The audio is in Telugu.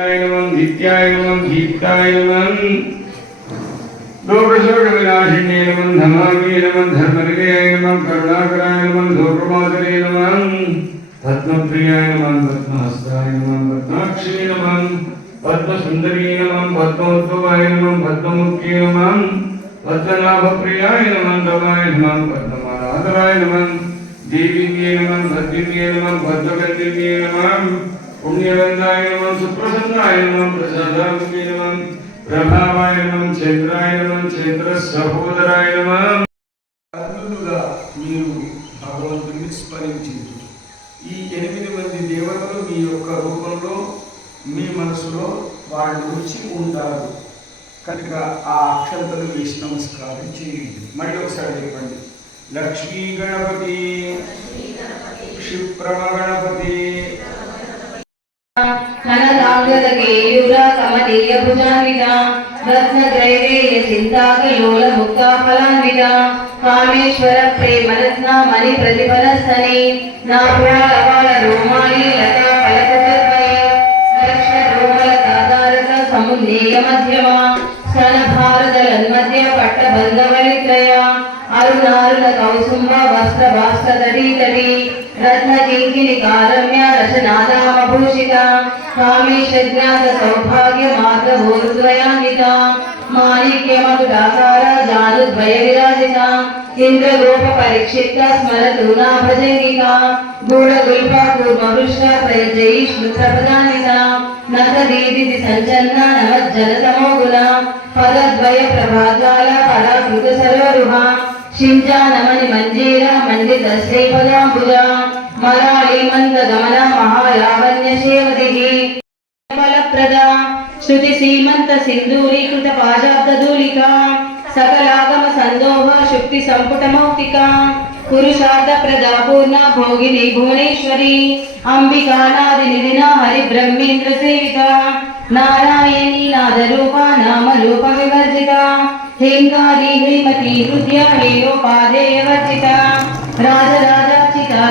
नित्याय नमः दीप्ताय नमः लोकशोक विनाशिन्ये नमः धमामि नमः धर्मनिलयाय नमः करुणाकराय नमः लोकमातरे नमः पद्मप्रियाय नमः पद्महस्ताय नमः पद्माक्षी नमः पद्मसुन्दरी नमः पद्मोद्भवाय नमः पद्ममुख्ये नमः पद्मनाभप्रियाय नमः गवाय नमः पद्ममालाधराय नमः देवीये नमः भद्रिये नमः भद्रगन्धिये नमः पुण्यवन्दाय नमः सुप्रसन्नाय नमः प्रसादाय नमः प्रभावाय नमः चैत्राय नमः चैत्रसहोदराय नमः అద్భుతంగా మీరు భగవంతుని స్మరించింది. ఈ 8 మంది దేవతలు మీ యొక్క రూపంలో మీ మనసులో వాళ్ళు వచ్చి ఉంటారు కనుక ఆ అక్షంతలు వేసి నమస్కారం చేయండి. మళ్ళీ ఒకసారి చెప్పండి. లక్ష్మీ గణపతి క్షిప్రమ గణపతి కనదాంగదగేయూర కమనీయ భుజాన్విత రత్నగ్రైవేయ చింతాకయోల ముక్తాఫలాన్విత కామేశ్వర ప్రేమరత్న మణి ప్రతిఫలస్తని నాభ్యాలవాల రోమాణి లతా ఫలకద్వయ సరక్ష రోమల తాదారక సమున్నేయ మధ్యమ స్తన భారదలన్మధ్య పట్టబంధవలిత్రయ అరుణారుణ కౌసుంభ వస్త్ర భాస్కర తడి రత్నకింకిని కారమ్య రసనాదామభూషిత కామేశజ్ఞాత సౌభాగ్య మార్గభూర్ద్వయాన్విత మాణిక్యమకుటాకార జానుద్వయ విరాజిత ఇంద్రగోప పరిక్షిప్త స్మరతు నాభజంగిక గూఢగుల్ప కూర్మవృష్ట ప్రజయీ స్మృతపదాన్విత నఖదీదితి సంచన్న నమజ్జన తమోగుణ పదద్వయ ప్రభాజాల పరాకృత సర్వరుహ शिंजानमणि मंजीर मंडित श्रीपदांबुज मराली मंद गमन महालावण्य शेवदिहि फलप्रदा श्रुति सीमंत सिंदूरीकृत पाजाब्दधूलिका सकलागम संदोह शुक्ति संपुट मौक्तिका पुरुषार्थ प्रदा पूर्ण भोगिनी भुवनेश्वरी अंबिका नादि निधिना हरि ब्रह्मेन्द्र सेविता नारायणी नाद रूपा नाम रूप विवर्जिता हेंकारी हेमती हृदय हेयोपादेय वर्जिता राजराजार्चिता